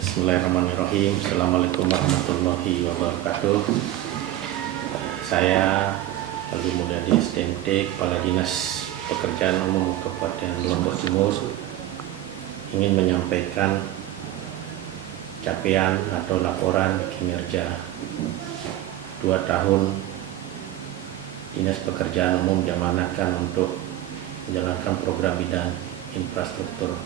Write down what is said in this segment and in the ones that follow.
Bismillahirrahmanirrahim. Assalamualaikum warahmatullahi wabarakatuh. Saya Alwi Mulyadi STMT, Kepala Dinas Pekerjaan Umum Kabupaten Lombok Timur, ingin menyampaikan capaian atau laporan kinerja 2 tahun Dinas Pekerjaan Umum diamanahkan untuk menjalankan program bidang infrastruktur.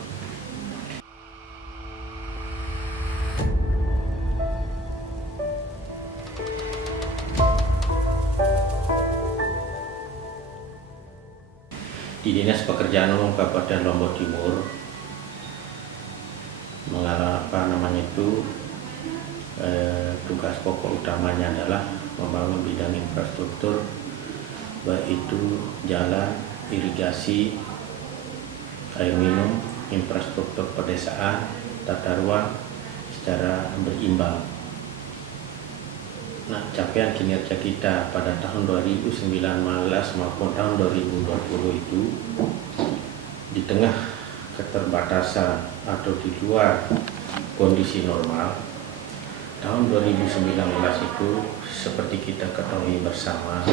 Di Dinas Pekerjaan Umum Kabupaten Lombok Timur tugas pokok utamanya adalah membangun bidang infrastruktur, baik itu jalan, irigasi, air minum, infrastruktur pedesaan, tata ruang secara berimbang. Nah, capaian kinerja kita pada tahun 2019 maupun tahun 2020 itu di tengah keterbatasan atau di luar kondisi normal. Tahun 2019 itu seperti kita ketahui bersama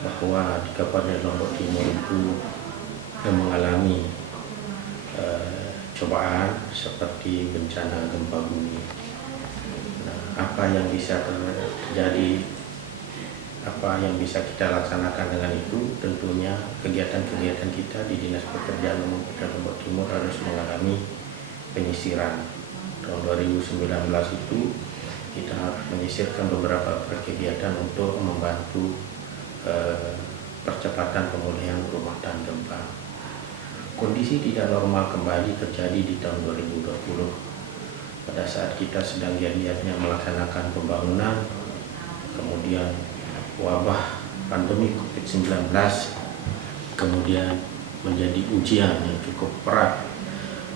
bahwa di Kabupaten Lombok Timur itu mengalami cobaan seperti bencana gempa bumi. Apa yang bisa terjadi, apa yang bisa kita laksanakan dengan itu, tentunya kegiatan-kegiatan kita di Dinas Pekerjaan Umum Kabupaten Lombok Timur harus mengalami penyisiran. Tahun 2019 itu kita harus menyisirkan beberapa kegiatan untuk membantu percepatan pemulihan rumah tahan gempa. Kondisi tidak normal kembali terjadi di tahun 2020. Pada saat kita sedang giat-giatnya melaksanakan pembangunan, kemudian wabah pandemi COVID-19 kemudian menjadi ujian yang cukup berat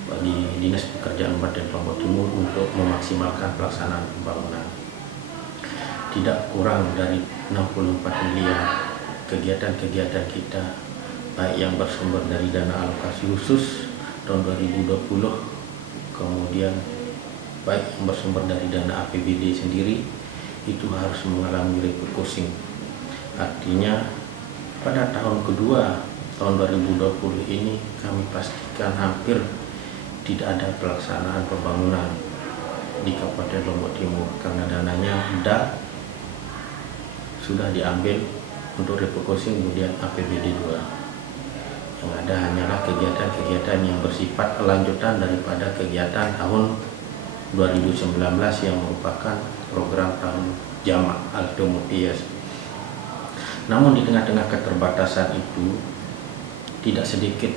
bagi Dinas Pekerjaan Kabupaten Lombok Timur untuk memaksimalkan pelaksanaan pembangunan. Tidak kurang dari 64 miliar kegiatan-kegiatan kita, baik yang bersumber dari dana alokasi khusus tahun 2020, kemudian baik yang bersumber dari dana APBD sendiri, itu harus mengalami refocusing. Artinya pada tahun kedua, tahun 2020 ini kami pastikan hampir tidak ada pelaksanaan pembangunan di Kabupaten Lombok Timur karena dananya sudah diambil untuk refocusing, kemudian APBD 2. Yang ada hanyalah kegiatan-kegiatan yang bersifat kelanjutan daripada kegiatan tahun 2019 yang merupakan program tahun jamak Altomutias. Namun di tengah-tengah keterbatasan itu tidak sedikit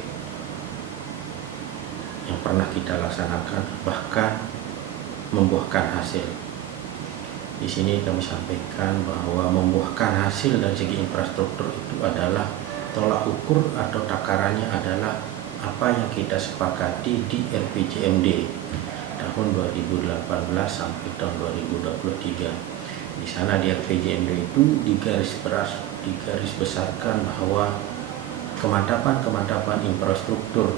yang pernah kita laksanakan, bahkan membuahkan hasil. Di sini kami sampaikan bahwa membuahkan hasil dari segi infrastruktur itu adalah tolak ukur atau takarannya adalah apa yang kita sepakati di RPJMD tahun 2018 sampai tahun 2023. Di sana di RPJMD itu digaris besarkan bahwa kemantapan infrastruktur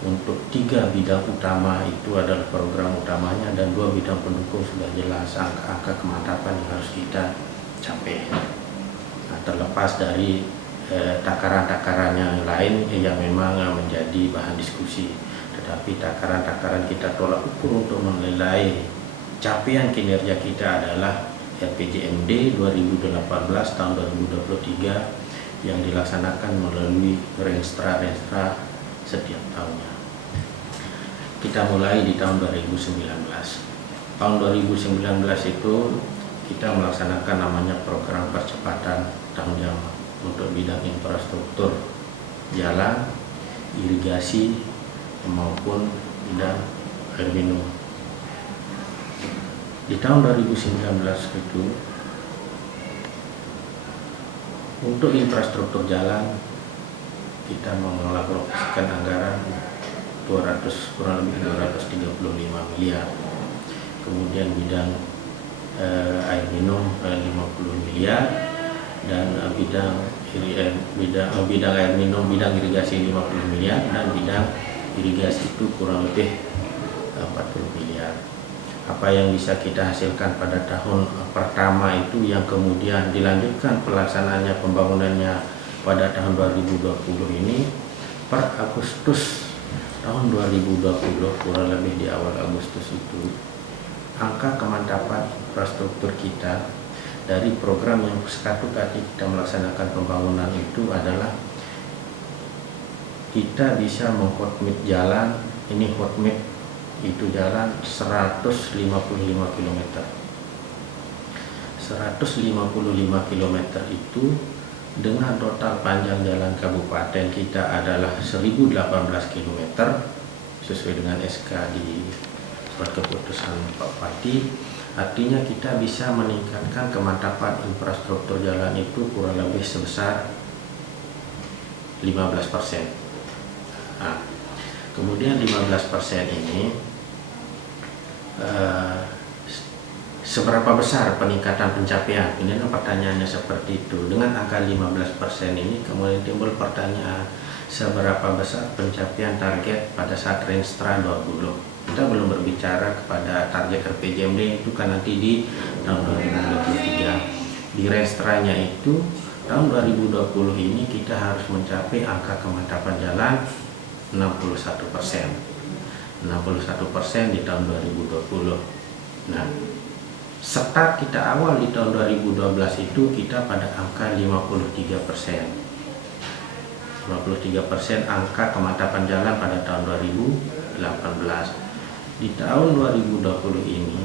untuk 3 bidang utama itu adalah program utamanya, dan 2 bidang pendukung sudah jelas angka kemantapan yang harus kita capai. Nah, terlepas dari takaran-takaran yang lain yang memang menjadi bahan diskusi, tetapi takaran-takaran kita tolak ukur untuk menilai capaian kinerja kita adalah RPJMD 2018 tahun 2023 yang dilaksanakan melalui renstra setiap tahunnya. Kita mulai di tahun 2019. Tahun 2019 itu kita melaksanakan namanya program percepatan tahun jamak untuk bidang infrastruktur, jalan, irigasi, maupun bidang air minum. Di tahun 2019 itu untuk infrastruktur jalan kita mengalokasikan anggaran kurang lebih 235 miliar. Kemudian bidang air minum 50 miliar, dan bidang air minum, bidang irigasi 50 miliar, dan bidang irigasi itu kurang lebih 40 miliar. apa yang bisa kita hasilkan pada tahun pertama itu yang kemudian dilanjutkan pelaksanaannya pembangunannya pada tahun 2020 ini, per Agustus tahun 2020 kurang lebih di awal Agustus itu, angka kemantapan infrastruktur kita dari program yang satu tadi kita melaksanakan pembangunan itu adalah kita bisa menghotmit jalan, ini hotmit itu jalan 155 km. 155 km itu dengan total panjang jalan kabupaten kita adalah 1018 km sesuai dengan SK di surat keputusan Pak Bupati. Artinya kita bisa meningkatkan kemantapan infrastruktur jalan itu kurang lebih sebesar 15%. Nah, kemudian 15% ini seberapa besar peningkatan pencapaian? Ini pertanyaannya seperti itu. Dengan angka 15% ini kemudian timbul pertanyaan, seberapa besar pencapaian target pada saat Renstra 20. Kita belum berbicara kepada target RPJMD itu kan nanti di tahun 2023. Di Renstranya itu tahun 2020 ini kita harus mencapai angka kemantapan jalan 61%. 61% di tahun 2020. Nah, start kita awal di tahun 2012 itu kita pada angka 53%. 53% angka kemantapan jalan pada tahun 2018. Di tahun 2020 ini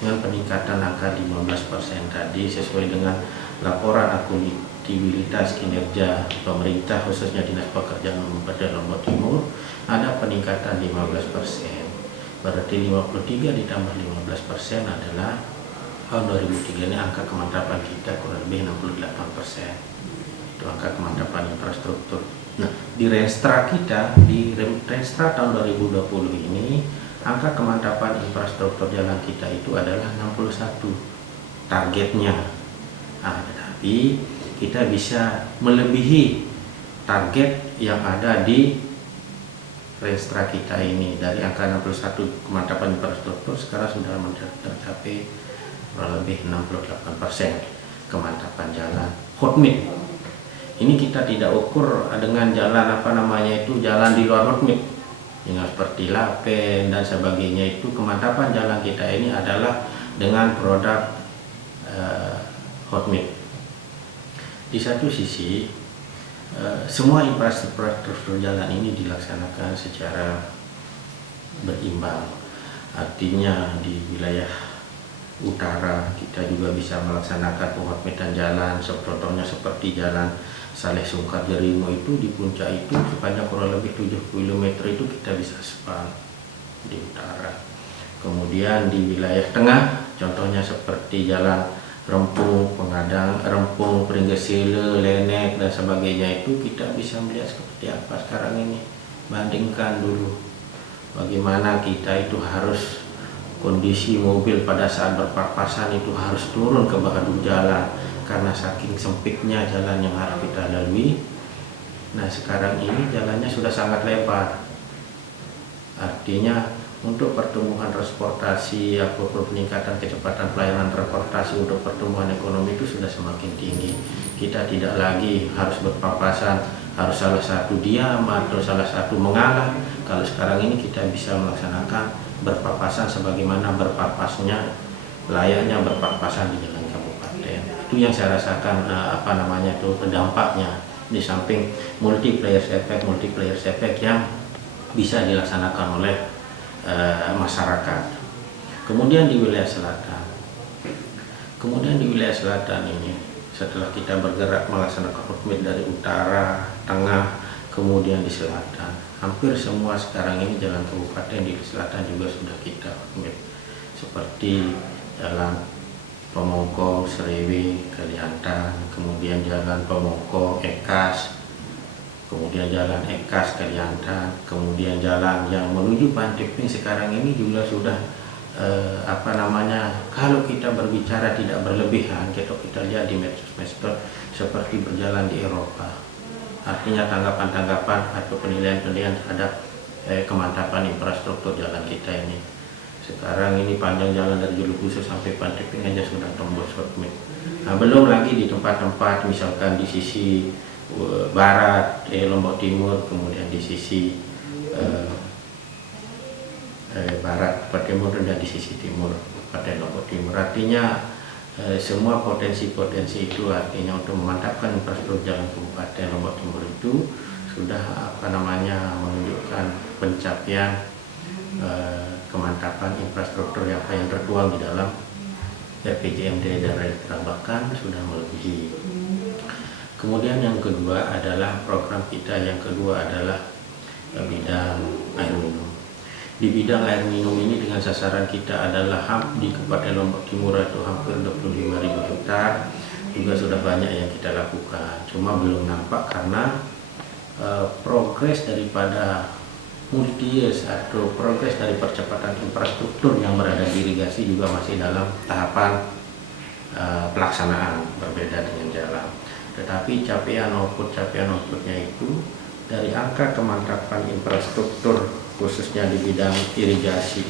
dengan peningkatan angka 15% tadi sesuai dengan laporan akuntabilitas kinerja pemerintah khususnya Dinas Pekerjaan Umum Pada Lombok Timur, ada peningkatan 15%. Berarti 53 ditambah 15% adalah tahun 2003 ini angka kemantapan kita kurang lebih 68%. Itu angka kemantapan infrastruktur. Nah, di Renstra kita, di Renstra tahun 2020 ini angka kemantapan infrastruktur jalan kita itu adalah 61 targetnya. Nah, tetapi kita bisa melebihi target yang ada di Renstra kita ini. Dari angka 61 kemantapan infrastruktur sekarang sudah tercapai kurang lebih 68% kemantapan jalan hotmit. Ini kita tidak ukur dengan jalan jalan di luar hotmit yang seperti Lapen dan sebagainya. Itu kemantapan jalan kita ini adalah dengan produk hotmit. Di satu sisi semua infrastruktur jalan ini dilaksanakan secara berimbang. Artinya di wilayah utara kita juga bisa melaksanakan penghotmitan jalan, contohnya seperti jalan Saleh Sungkar Jerimo itu di puncak itu sepanjang kurang lebih 7 km itu kita bisa aspal di utara. Kemudian di wilayah tengah contohnya seperti jalan Rempung, Pengadang, Rempung, Pringgesile, Lenek dan sebagainya itu kita bisa melihat seperti apa sekarang ini. Bandingkan dulu bagaimana kita itu harus kondisi mobil pada saat berpapasan itu harus turun ke bahu jalan karena saking sempitnya jalan yang harus kita lalui. Nah, sekarang ini jalannya sudah sangat lebar. Artinya untuk pertumbuhan transportasi ataupun peningkatan kecepatan pelayanan transportasi untuk pertumbuhan ekonomi itu sudah semakin tinggi. Kita tidak lagi harus berpapasan, harus salah satu diam atau salah satu mengalah. Kalau sekarang ini kita bisa melaksanakan berpapasan sebagaimana berpapasnya layaknya berpapasan di jalan kabupaten. Itu yang saya rasakan dampaknya, di samping multiplier effect yang bisa dilaksanakan oleh masyarakat. Kemudian di wilayah selatan ini setelah kita bergerak melaksanakan hotmit dari utara, tengah, kemudian di selatan, hampir semua sekarang ini jalan kabupaten di selatan juga sudah kita hotmit, seperti jalan Pemongko, Serewe, Kaliantan, kemudian jalan Pemongko, Ekas, kemudian jalan Ekas, Kaliantan, kemudian jalan yang menuju Pantiping sekarang ini juga sudah kalau kita berbicara tidak berlebihan, kita lihat di medsos seperti berjalan di Eropa. Artinya tanggapan-tanggapan atau penilaian-penilaian terhadap kemantapan infrastruktur jalan kita ini Sekarang ini panjang jalan dari Julu Khusus sampai Panteping aja sudah tembus Workmate. Nah, belum lagi di tempat-tempat misalkan di sisi barat Lombok Timur, kemudian di sisi barat Kabupaten Timur dan di sisi timur Kabupaten Lombok Timur. Artinya semua potensi-potensi itu artinya untuk memantapkan infrastruktur jalan Kabupaten Lombok Timur itu sudah menunjukkan pencapaian kemantapan infrastruktur yang tertuang di dalam RPJMD daerah bahkan sudah melebihi. Kemudian yang kedua adalah program kita yang kedua adalah bidang air minum. Di bidang air minum ini dengan sasaran kita adalah di Kabupaten Lombok Timur itu hampir 25.000 hektar, juga sudah banyak yang kita lakukan. Cuma belum nampak karena progres daripada multi-years atau progres dari percepatan infrastruktur yang berada di irigasi juga masih dalam tahapan pelaksanaan, berbeda dengan jalan. Tetapi capaian outputnya itu dari angka kemantapan infrastruktur khususnya di bidang irigasi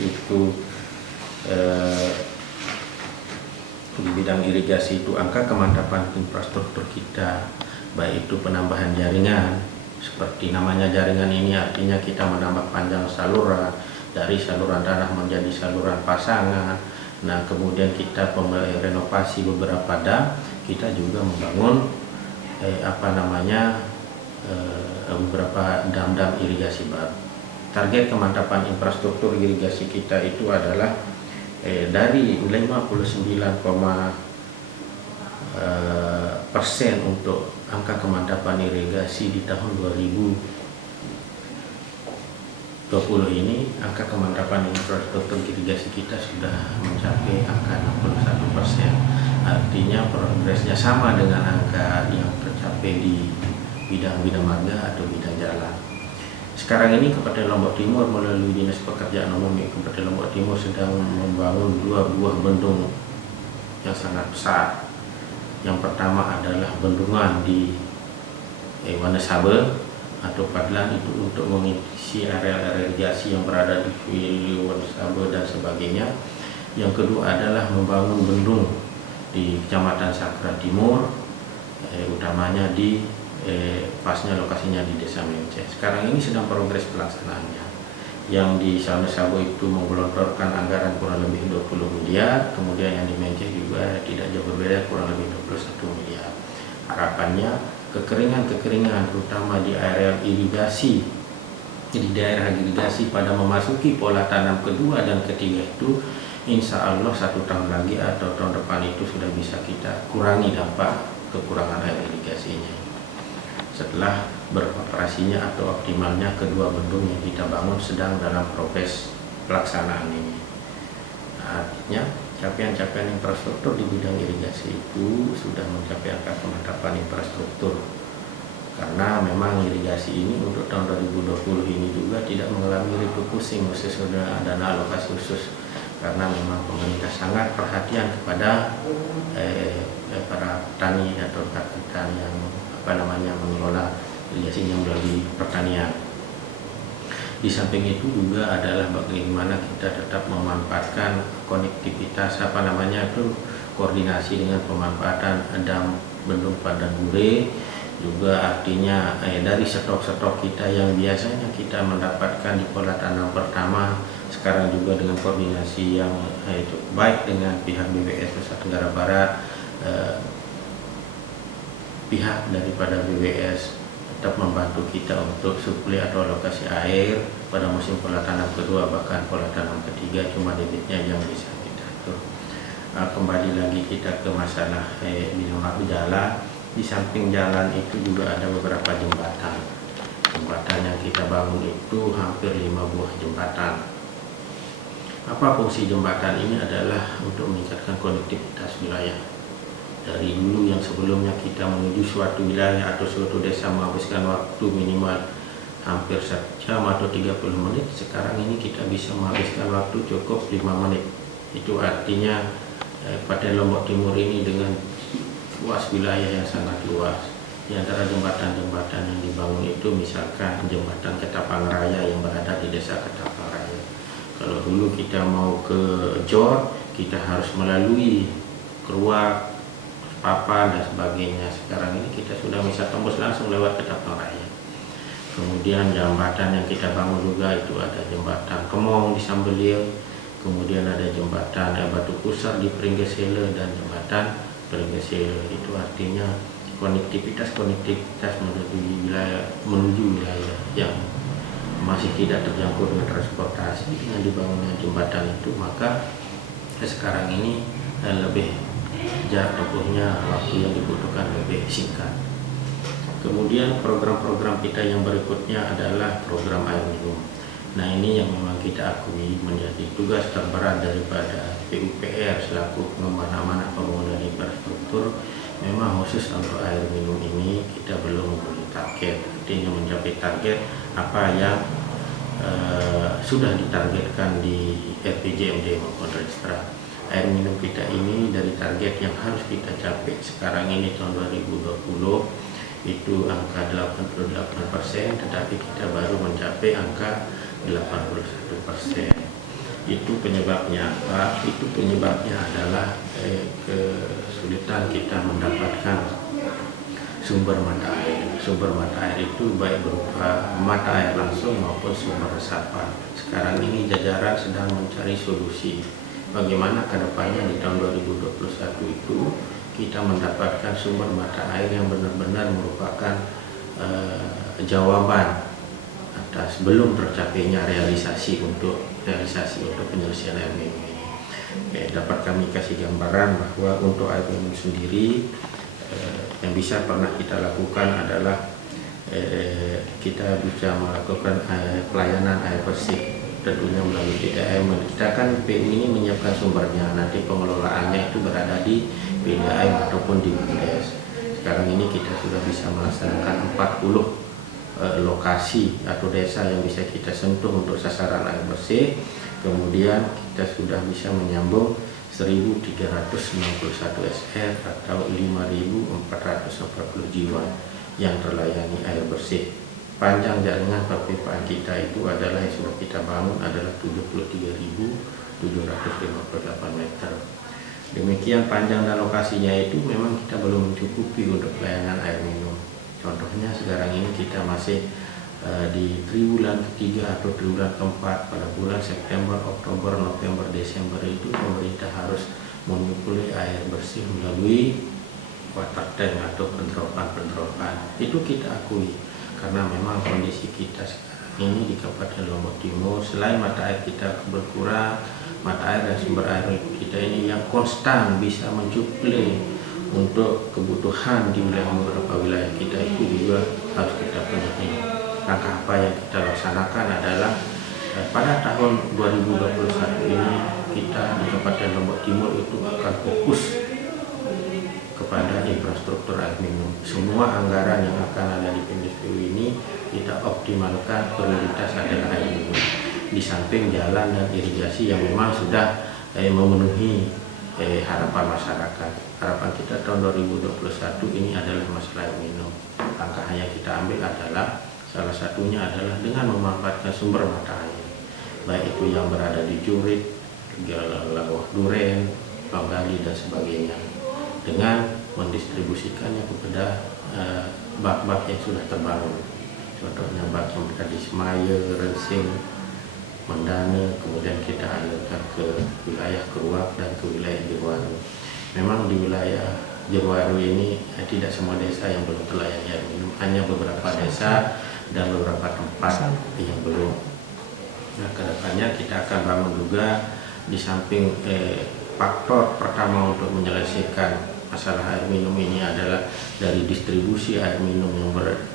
itu angka kemantapan infrastruktur kita, baik itu penambahan jaringan seperti namanya jaringan ini artinya kita menambah panjang saluran dari saluran tanah menjadi saluran pasangan. Nah, kemudian kita renovasi beberapa dam, kita juga membangun beberapa dam-dam irigasi baru. Target kemantapan infrastruktur irigasi kita itu adalah dari 59% untuk angka kemantapan irigasi di tahun 2020 ini, angka kemantapan infrastruktur irigasi kita sudah mencapai angka 61%. Artinya progresnya sama dengan angka yang tercapai di bidang bina marga atau bidang jalan. Sekarang ini Kabupaten Lombok Timur melalui Dinas Pekerjaan Umum Kabupaten Lombok Timur sedang membangun 2 buah bendung yang sangat besar. Yang pertama adalah bendungan di Wonosabe atau Padlan, itu untuk mengisi area irigasi yang berada di Wonosabe dan sebagainya. Yang kedua adalah membangun bendung di Kecamatan Sakra Timur, utamanya di pasnya lokasinya di Desa Menceh. Sekarang ini sedang progres pelaksanaannya. Yang di Wonosabe itu menggelontorkan anggaran kurang lebih 20 miliar, kemudian yang di Menceh juga tidak jauh berbeda, kurang lebih 21 miliar. Harapannya kekeringan terutama di area irigasi, di daerah irigasi pada memasuki pola tanam kedua dan ketiga itu, insya Allah 1 tahun lagi atau tahun depan itu sudah bisa kita kurangi dampak kekurangan air irigasinya setelah beroperasinya atau optimalnya kedua bendung yang kita bangun sedang dalam proses pelaksanaan ini. Nah, artinya capaian-capaian infrastruktur di bidang irigasi itu sudah mencapai angka kemantapan infrastruktur, karena memang irigasi ini untuk tahun 2020 ini juga tidak mengalami refocusing khusus, sudah dana alokasi khusus, karena memang pemerintah sangat perhatian kepada para petani atau rekan-rekan yang mengelola irigasinya melalui pertanian. Di samping itu juga adalah bagaimana kita tetap memanfaatkan konektivitas koordinasi dengan pemanfaatan dam bendung Padang Gure, juga artinya dari stok-stok kita yang biasanya kita mendapatkan di pola tanam pertama, sekarang juga dengan koordinasi yang baik dengan pihak BWS Nusa Tenggara Barat, pihak daripada BWS tetap membantu kita untuk suplai atau alokasi air pada musim pola tanam kedua, bahkan pola tanam ketiga, cuma debitnya yang bisa kita atur. Kembali lagi kita ke masalah bina jalan. Di samping jalan itu juga ada beberapa jembatan yang kita bangun itu hampir 5 buah jembatan. Apa fungsi jembatan ini? Adalah untuk meningkatkan konektivitas wilayah. Dari dulu yang sebelumnya kita menuju suatu wilayah atau suatu desa menghabiskan waktu minimal hampir 1 jam atau 30 menit, sekarang ini kita bisa menghabiskan waktu cukup 5 menit. Itu artinya Kabupaten Lombok Timur ini dengan luas wilayah yang sangat luas. Di antara jembatan-jembatan yang dibangun itu misalkan jembatan Ketapang Raya yang berada di desa Ketapang Raya. Kalau dulu kita mau ke Jor, kita harus melalui Keruak, Papan dan sebagainya. Sekarang ini kita sudah bisa tembus langsung lewat Ketapang Raya. Kemudian jembatan yang kita bangun juga itu ada jembatan Kemong di Sambelieu, kemudian ada jembatan Batu Pusar di Pringgesele dan jembatan Pringgesele. Itu artinya konektivitas menuju wilayah yang masih tidak terjangkau dengan transportasi. Dengan dibangunnya jembatan itu, maka sekarang ini lebih jarak tempuhnya, waktu yang dibutuhkan lebih singkat. Kemudian program-program kita yang berikutnya adalah program air minum. Nah, ini yang memang kita akui menjadi tugas terberat daripada PUPR selaku pengembang amanah pembangunan infrastruktur. Memang khusus untuk air minum ini kita belum mempunyai target, artinya mencapai target apa yang sudah ditargetkan di RPJMD maupun Restra. Air minum kita ini dari target yang harus kita capai sekarang ini tahun 2020 itu angka 88%, tetapi kita baru mencapai angka 81%. Itu penyebabnya apa? Itu penyebabnya adalah kesulitan kita mendapatkan sumber mata air. Sumber mata air itu baik berupa mata air langsung maupun sumber resapan. Sekarang ini jajaran sedang mencari solusi bagaimana ke depannya di tahun 2021 itu kita mendapatkan sumber mata air yang benar-benar merupakan jawaban atas belum tercapainya realisasi untuk penyelesaian air minum ini. Dapat kami kasih gambaran bahwa untuk air minum sendiri yang bisa pernah kita lakukan adalah kita bisa melakukan pelayanan air bersih, tentunya melalui PDAM. Kita kan PU ini menyiapkan sumbernya, nanti pengelolaannya itu berada di PDAM ataupun di BUMDes. Sekarang ini kita sudah bisa melaksanakan 40 lokasi atau desa yang bisa kita sentuh untuk sasaran air bersih. Kemudian kita sudah bisa menyambung 1.361 SR atau 5.440 jiwa yang terlayani air bersih. Panjang jaringan perpipaan kita itu adalah yang sudah kita bangun adalah 73.758 meter. Demikian panjang dan lokasinya itu memang kita belum mencukupi untuk pelayanan air minum. Contohnya sekarang ini kita masih di triwulan ketiga atau triwulan keempat. Pada bulan September, Oktober, November, Desember itu pemerintah harus menyuplai air bersih melalui water tank atau penteropan. Itu kita akui karena memang kondisi kita sekarang ini di Kabupaten Lombok Timur, selain mata air kita berkurang, mata air dan sumber air kita ini yang konstan bisa mencuplai untuk kebutuhan di beberapa wilayah kita itu juga harus kita penuhi. Langkah apa yang kita laksanakan adalah pada tahun 2021 ini kita di Kabupaten Lombok Timur itu akan fokus kepada infrastruktur air minum. Semua anggaran yang akan ada di PNSPU ini kita optimalkan prioritas adalah air minum. Di samping jalan dan irigasi yang memang sudah memenuhi harapan masyarakat. Harapan kita tahun 2021 ini adalah masalah air minum. Langkah yang kita ambil adalah salah satunya adalah dengan memanfaatkan sumber mata air, baik itu yang berada di Jurit, Lawah Duren, Panggali dan sebagainya, dengan mendistribusikannya kepada bak-bak yang sudah terbangun. Contohnya bak yang berada di Semaya, Rensing, Mendane, kemudian kita alirkan ke wilayah Keruak dan ke wilayah Jeruwaru. Memang di wilayah Jeruwaru ini tidak semua desa yang belum terlayani air minum, hanya beberapa desa dan beberapa tempat yang belum. Nah, kedepannya kita akan bangun juga di samping faktor pertama untuk menyelesaikan masalah air minum ini adalah dari distribusi air minum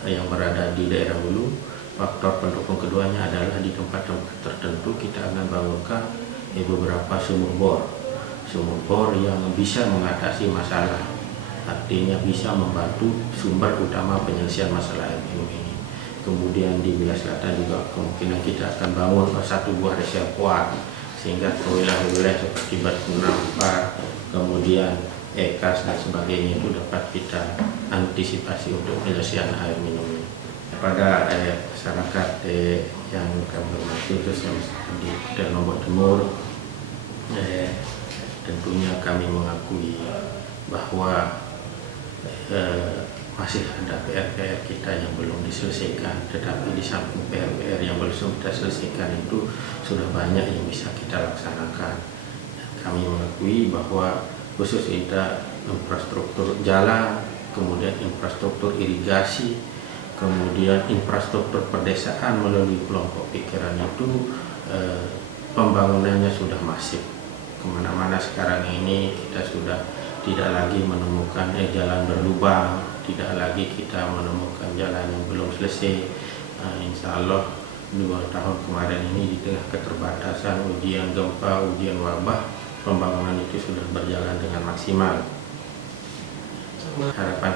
yang berada di daerah hulu. Faktor pendukung keduanya adalah di tempat-tempat tertentu kita akan bangunkan beberapa sumur bor yang bisa mengatasi masalah, artinya bisa membantu sumber utama penyelesaian masalah air minum ini. Kemudian di wilayah selatan juga kemungkinan kita akan bangun satu buah reservoir sehingga ke wilayah-wilayah seperti Batu Nampar, kemudian Ekas dan sebagainya itu dapat kita antisipasi untuk penyelesaian air minum ini. kepada masyarakat yang kami hormati, khususnya di Lombok Timur, tentunya kami mengakui bahwa masih ada PR-PR kita yang belum diselesaikan, tetapi di samping PR-PR yang belum kita selesaikan itu sudah banyak yang bisa kita laksanakan. Dan kami mengakui bahwa khusus kita infrastruktur jalan, kemudian infrastruktur irigasi, kemudian infrastruktur pedesaan melalui kelompok pikiran itu pembangunannya sudah masif. Kemana-mana sekarang ini kita sudah tidak lagi menemukan jalan berlubang, tidak lagi kita menemukan jalan yang belum selesai. Insya Allah 2 tahun kemarin ini di tengah keterbatasan ujian gempa, ujian wabah, pembangunan itu sudah berjalan dengan maksimal. Harapan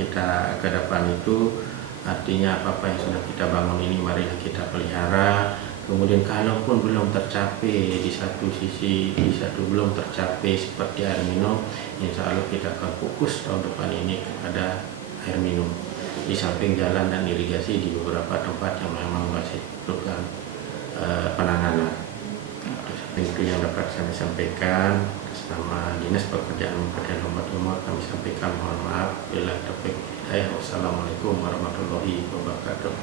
kita ke depan itu artinya apa yang sudah kita bangun ini marilah kita pelihara. Kemudian kalaupun belum tercapai di satu sisi, belum tercapai seperti air minum, insya Allah kita akan fokus tahun depan ini kepada air minum. Di samping jalan dan irigasi di beberapa tempat yang memang masih perlukan penanganan. Itu yang dapat saya sampaikan. Sama Dinas Pekerjaan Kabupaten Lombok Timur kami sampaikan mohon maaf bila taufiq hidayah. Wassalamualaikum warahmatullahi wabarakatuh.